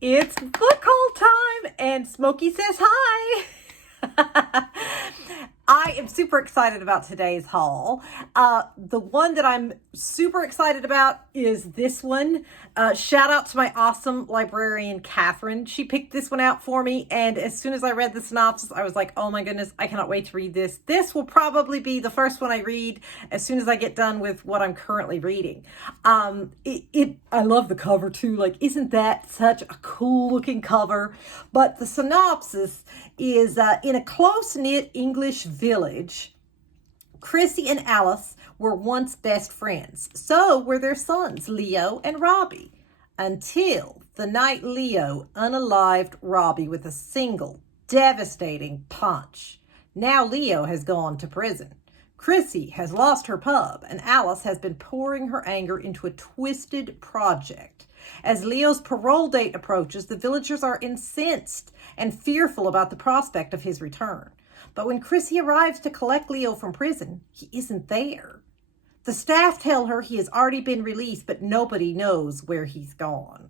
It's book haul time, and Smokey says hi. I am super excited about today's haul. The one that I'm super excited about is this one. Shout out to my awesome librarian, Catherine. She picked this one out for me, and as soon as I read the synopsis, I was like, oh my goodness, I cannot wait to read this. This will probably be the first one I read as soon as I get done with what I'm currently reading. I love the cover too. Like, isn't that such a cool looking cover? But the synopsis is in a close-knit English village, Chrissy and Alice were once best friends. So were their sons, Leo and Robbie, until the night Leo unalived Robbie with a single devastating punch. Now Leo has gone to prison. Chrissy has lost her pub, and Alice has been pouring her anger into a twisted project. As Leo's parole date approaches, the villagers are incensed and fearful about the prospect of his return. But when Chrissy arrives to collect Leo from prison, he isn't there. The staff tell her he has already been released, but nobody knows where he's gone.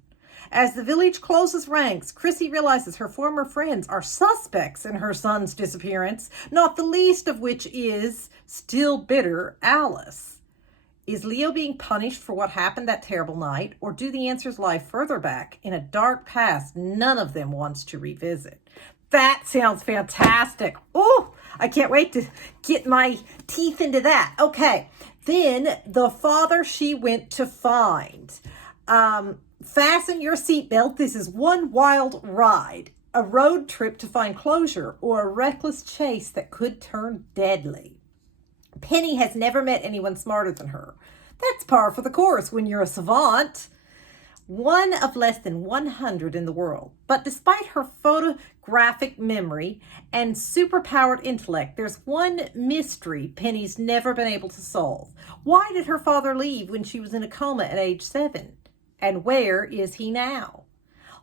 As the village closes ranks, Chrissy realizes her former friends are suspects in her son's disappearance, not the least of which is, still bitter, Alice. Is Leo being punished for what happened that terrible night, or do the answers lie further back in a dark past none of them wants to revisit? That sounds fantastic. Oh, I can't wait to get my teeth into that. Okay, then The Father She Went to Find. Fasten your seatbelt. This is one wild ride, a road trip to find closure, or a reckless chase that could turn deadly. Penny has never met anyone smarter than her. That's par for the course when you're a savant. One of less than 100 in the world. But despite her photographic memory and superpowered intellect, there's one mystery Penny's never been able to solve. Why did her father leave when she was in a coma at age 7? And where is he now?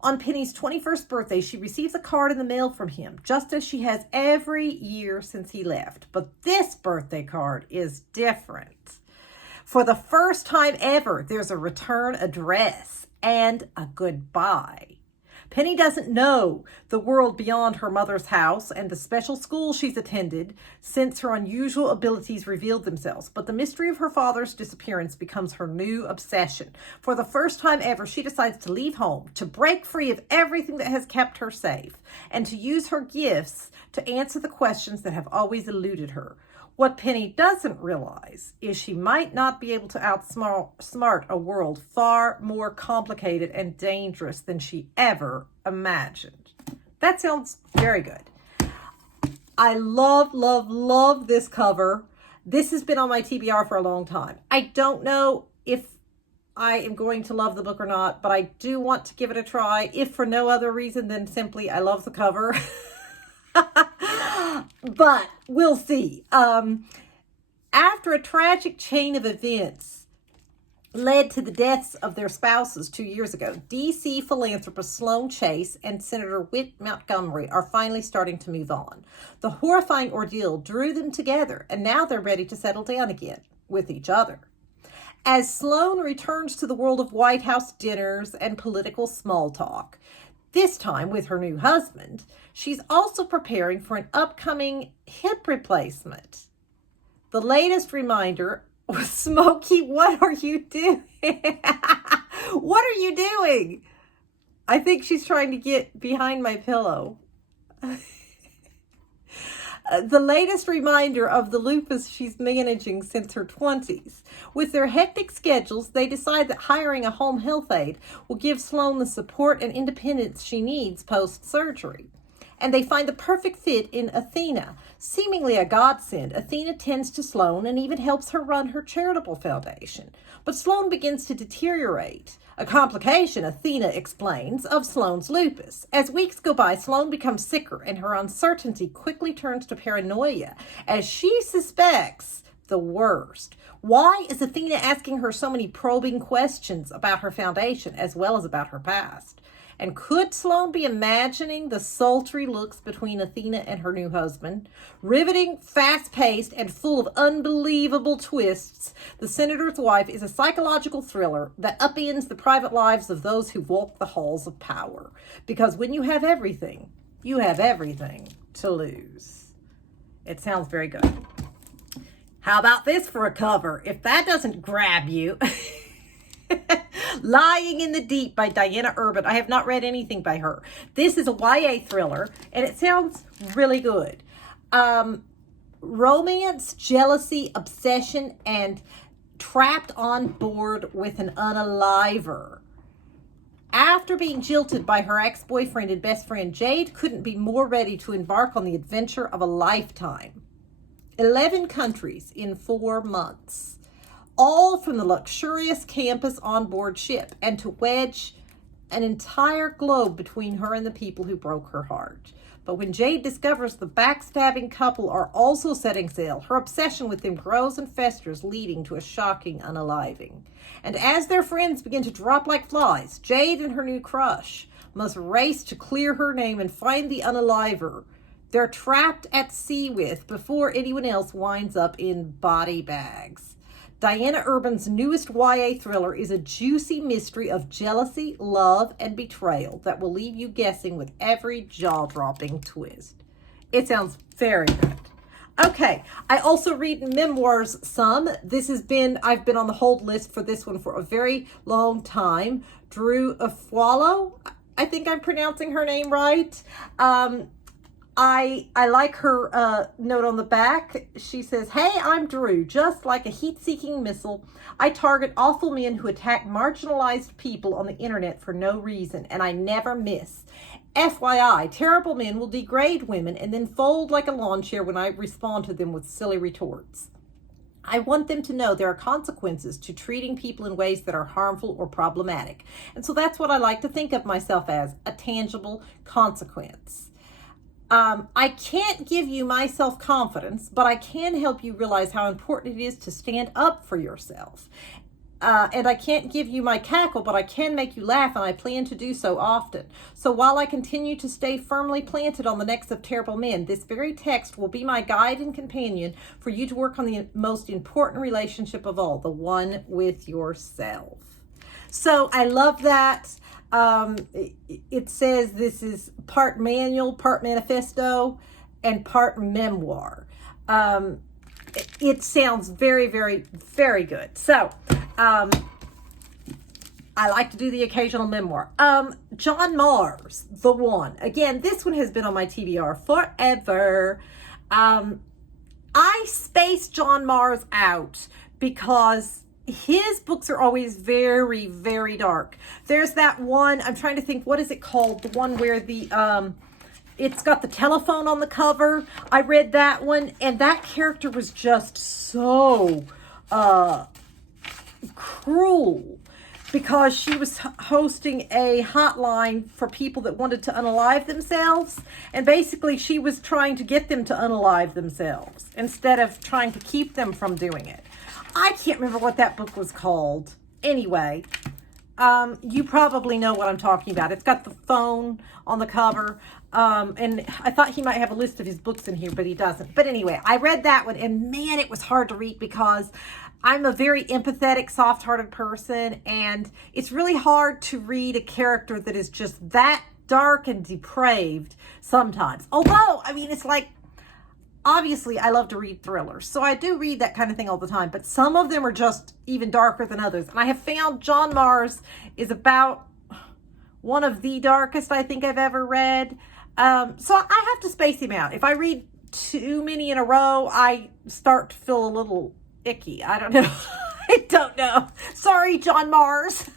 On Penny's 21st birthday, she receives a card in the mail from him, just as she has every year since he left. But this birthday card is different. For the first time ever, there's a return address and a goodbye. Penny doesn't know the world beyond her mother's house and the special school she's attended since her unusual abilities revealed themselves. But the mystery of her father's disappearance becomes her new obsession. For the first time ever, she decides to leave home, to break free of everything that has kept her safe, and to use her gifts to answer the questions that have always eluded her. What Penny doesn't realize is she might not be able to outsmart a world far more complicated and dangerous than she ever imagined. That sounds very good. I love, love, love this cover. This has been on my TBR for a long time. I don't know if I am going to love the book or not, but I do want to give it a try, if for no other reason than simply I love the cover. But we'll see. After a tragic chain of events led to the deaths of their spouses 2 years ago, D.C. philanthropist Sloan Chase and Senator Whit Montgomery are finally starting to move on. The horrifying ordeal drew them together, and now they're ready to settle down again with each other. As Sloan returns to the world of White House dinners and political small talk, this time with her new husband, she's also preparing for an upcoming hip replacement. The latest reminder was, Smokey, what are you doing? What are you doing? I think she's trying to get behind my pillow. The latest reminder of the lupus she's managing since her 20s. With their hectic schedules, they decide that hiring a home health aide will give Sloan the support and independence she needs post-surgery. And they find the perfect fit in Athena. Seemingly a godsend, Athena tends to Sloan and even helps her run her charitable foundation. But Sloan begins to deteriorate. A complication, Athena explains, of Sloan's lupus. As weeks go by, Sloan becomes sicker, and her uncertainty quickly turns to paranoia, as she suspects the worst. Why is Athena asking her so many probing questions about her foundation, as well as about her past? And could Sloane be imagining the sultry looks between Athena and her new husband? Riveting, fast-paced, and full of unbelievable twists, The Senator's Wife is a psychological thriller that upends the private lives of those who walk the halls of power. Because when you have everything to lose. It sounds very good. How about this for a cover? If that doesn't grab you... Lying in the Deep by Diana Urban. I have not read anything by her. This is a YA thriller, and it sounds really good. Romance, jealousy, obsession, and trapped on board with an unaliver. After being jilted by her ex-boyfriend and best friend, Jade couldn't be more ready to embark on the adventure of a lifetime. 11 countries in 4 months. All from the luxurious campus on board ship, and to wedge an entire globe between her and the people who broke her heart. But when Jade discovers the backstabbing couple are also setting sail, her obsession with them grows and festers, leading to a shocking unaliving. And as their friends begin to drop like flies, Jade and her new crush must race to clear her name and find the unaliver they're trapped at sea with before anyone else winds up in body bags. Diana Urban's newest YA thriller is a juicy mystery of jealousy, love, and betrayal that will leave you guessing with every jaw-dropping twist. It sounds very good. Okay, I also read memoirs some. I've been on the hold list for this one for a very long time. Drew Afualo, I think I'm pronouncing her name right. I like her note on the back. She says, "Hey, I'm Drew. Just like a heat-seeking missile, I target awful men who attack marginalized people on the internet for no reason, and I never miss. FYI, terrible men will degrade women and then fold like a lawn chair when I respond to them with silly retorts. I want them to know there are consequences to treating people in ways that are harmful or problematic. And so that's what I like to think of myself as, a tangible consequence. I can't give you my self-confidence, but I can help you realize how important it is to stand up for yourself. And I can't give you my cackle, but I can make you laugh, and I plan to do so often. So while I continue to stay firmly planted on the necks of terrible men, this very text will be my guide and companion for you to work on the most important relationship of all, the one with yourself." So I love that. It says this is part manual, part manifesto, and part memoir. It sounds very, very, very good. So, I like to do the occasional memoir. John Mars, The One. Again, this one has been on my TBR forever. I space John Mars out because his books are always very, very dark. There's that one, I'm trying to think, what is it called? The one where it's got the telephone on the cover. I read that one, and that character was just so cruel because she was hosting a hotline for people that wanted to unalive themselves. And basically she was trying to get them to unalive themselves instead of trying to keep them from doing it. I can't remember what that book was called. Anyway, you probably know what I'm talking about. It's got the phone on the cover. And I thought he might have a list of his books in here, but he doesn't. But anyway, I read that one, and man, it was hard to read because I'm a very empathetic, soft-hearted person, and it's really hard to read a character that is just that dark and depraved sometimes. Although, I mean, it's like, obviously, I love to read thrillers, so I do read that kind of thing all the time, but some of them are just even darker than others. And I have found John Mars is about one of the darkest I think I've ever read. So I have to space him out. If I read too many in a row, I start to feel a little icky. I don't know. I don't know. Sorry, John Mars.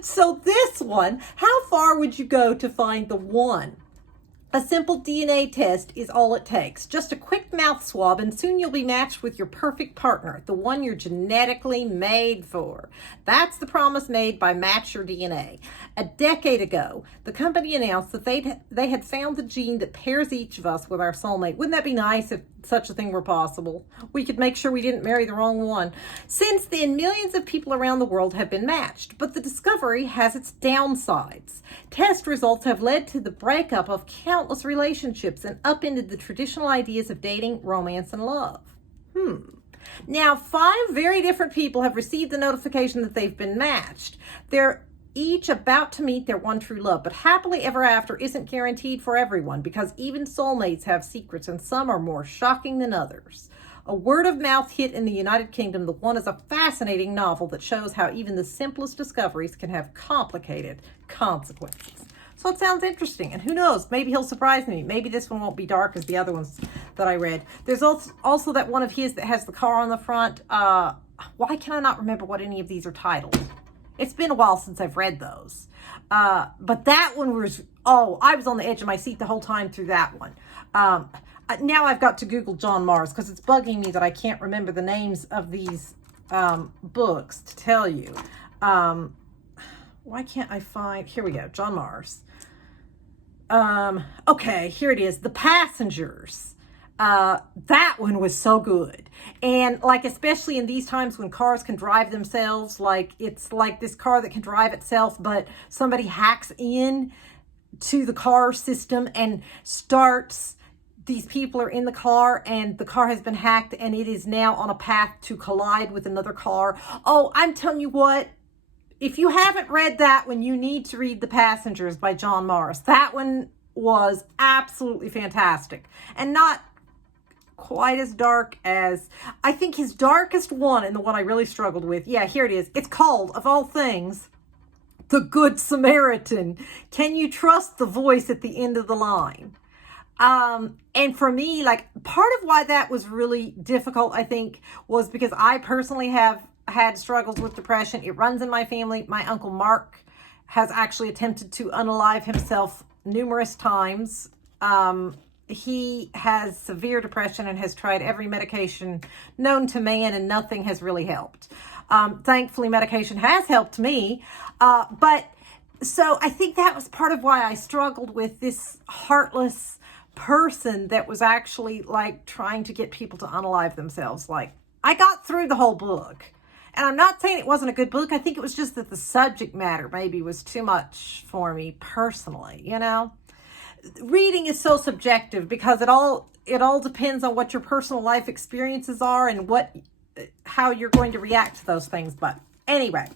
So this one, how far would you go to find the one? A simple DNA test is all it takes. Just a quick mouth swab, and soon you'll be matched with your perfect partner, the one you're genetically made for. That's the promise made by Match Your DNA. A decade ago, the company announced that they had found the gene that pairs each of us with our soulmate. Wouldn't that be nice if such a thing were possible? We could make sure we didn't marry the wrong one. Since then, millions of people around the world have been matched, but the discovery has its downsides. Test results have led to the breakup of countless relationships and upended the traditional ideas of dating, romance, and love. Now, 5 very different people have received the notification that they've been matched. They're each about to meet their one true love, but happily ever after isn't guaranteed for everyone because even soulmates have secrets and some are more shocking than others. A word of mouth hit in the United Kingdom, The One is a fascinating novel that shows how even the simplest discoveries can have complicated consequences. So it sounds interesting, and who knows, maybe he'll surprise me. Maybe this one won't be dark as the other ones that I read. There's also that one of his that has the car on the front. Why can I not remember what any of these are titled? It's been a while since I've read those. But that one was, I was on the edge of my seat the whole time through that one. Now I've got to Google John Mars because it's bugging me that I can't remember the names of these books to tell you. Why can't I find, here we go, John Mars. Okay, here it is, The Passengers. That one was so good. And like, especially in these times when cars can drive themselves, like it's like this car that can drive itself, but somebody hacks in to the car system and starts, these people are in the car and the car has been hacked and it is now on a path to collide with another car. I'm telling you what, if you haven't read that one, you need to read The Passengers by John Mars. That one was absolutely fantastic. And not quite as dark as, I think his darkest one and the one I really struggled with. Yeah, here it is. It's called, of all things, The Good Samaritan. Can you trust the voice at the end of the line? And for me, like, part of why that was really difficult, I think, was because I personally have had struggles with depression. It runs in my family. My Uncle Mark has actually attempted to unalive himself numerous times. He has severe depression and has tried every medication known to man and nothing has really helped. Thankfully, medication has helped me. But so I think that was part of why I struggled with this heartless person that was actually like trying to get people to unalive themselves. Like, I got through the whole book. And I'm not saying it wasn't a good book. I think it was just that the subject matter maybe was too much for me personally, you know? Reading is so subjective because it all depends on what your personal life experiences are and how you're going to react to those things. But anyway,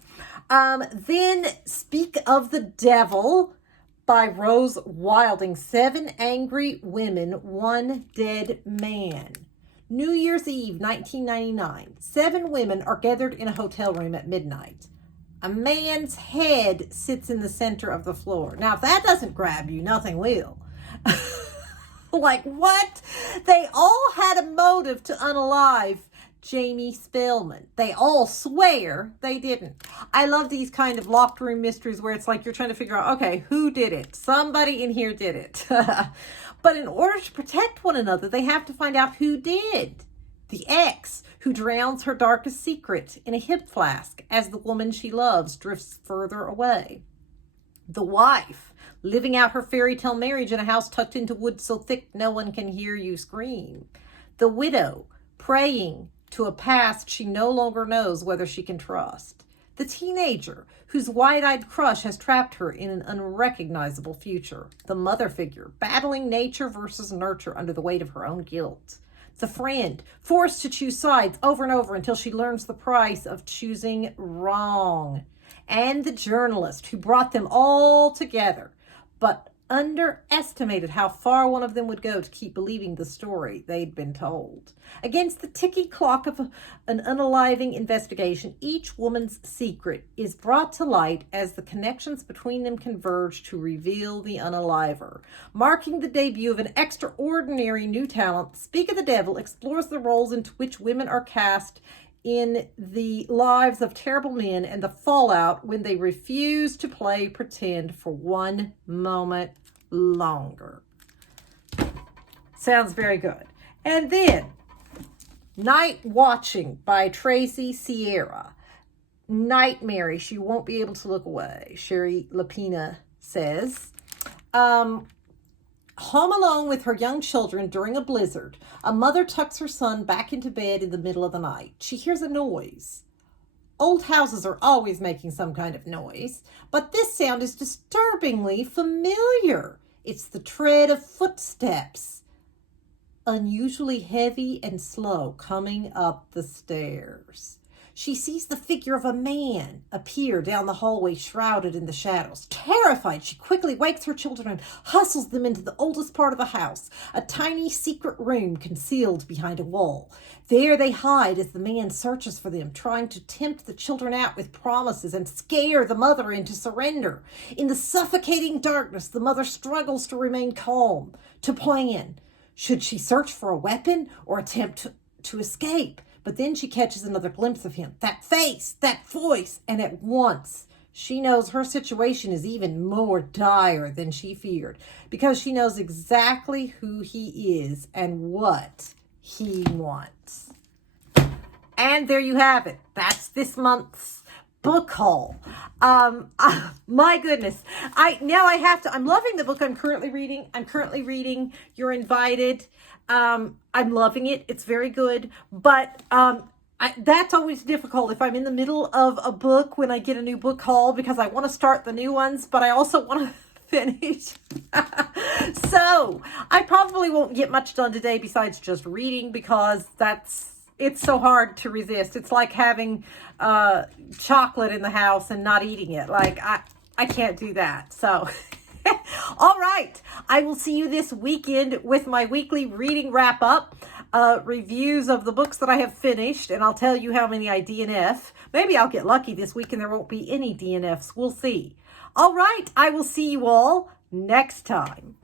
then Speak of the Devil by Rose Wilding. 7 angry women, 1 dead man. New Year's Eve, 1999. 7 women are gathered in a hotel room at midnight. A man's head sits in the center of the floor. Now, if that doesn't grab you, nothing will. Like, what? They all had a motive to unalive Jamie Spellman. They all swear they didn't. I love these kind of locked room mysteries where it's like you're trying to figure out, okay, who did it? Somebody in here did it. But in order to protect one another, they have to find out who did. The ex, who drowns her darkest secret in a hip flask as the woman she loves drifts further away. The wife, living out her fairy tale marriage in a house tucked into woods so thick no one can hear you scream. The widow, praying to a past she no longer knows whether she can trust. The teenager, whose wide-eyed crush has trapped her in an unrecognizable future. The mother figure, battling nature versus nurture under the weight of her own guilt. The friend, forced to choose sides over and over until she learns the price of choosing wrong. And the journalist, who brought them all together, but underestimated how far one of them would go to keep believing the story they'd been told. Against the ticky clock of an unaliving investigation, each woman's secret is brought to light as the connections between them converge to reveal the unaliver. Marking the debut of an extraordinary new talent, Speak of the Devil explores the roles into which women are cast in the lives of terrible men and the fallout when they refuse to play pretend for one moment longer. Sounds very good. And then Night Watching by Tracy Sierra. nightmare. She won't be able to look away. Sherry Lapina says, home alone with her young children during a blizzard, a mother tucks her son back into bed in the middle of the night. She hears a noise. Old houses are always making some kind of noise, but this sound is disturbingly familiar. It's the tread of footsteps, unusually heavy and slow, coming up the stairs. She sees the figure of a man appear down the hallway, shrouded in the shadows. Terrified, she quickly wakes her children and hustles them into the oldest part of the house, a tiny secret room concealed behind a wall. There they hide as the man searches for them, trying to tempt the children out with promises and scare the mother into surrender. In the suffocating darkness, the mother struggles to remain calm, to plan. Should she search for a weapon or attempt to escape? But then she catches another glimpse of him, that face, that voice, and at once she knows her situation is even more dire than she feared, because she knows exactly who he is and what he wants. And there you have it. That's this month's book haul. My goodness. I'm loving the book I'm currently reading. You're Invited. I'm loving it. It's very good. But that's always difficult if I'm in the middle of a book when I get a new book haul, because I want to start the new ones, but I also want to finish. So I probably won't get much done today besides just reading, because it's so hard to resist. It's like having chocolate in the house and not eating it. Like, I can't do that. So, all right. I will see you this weekend with my weekly reading wrap up, reviews of the books that I have finished, and I'll tell you how many I DNF. Maybe I'll get lucky this week and there won't be any DNFs. We'll see. All right. I will see you all next time.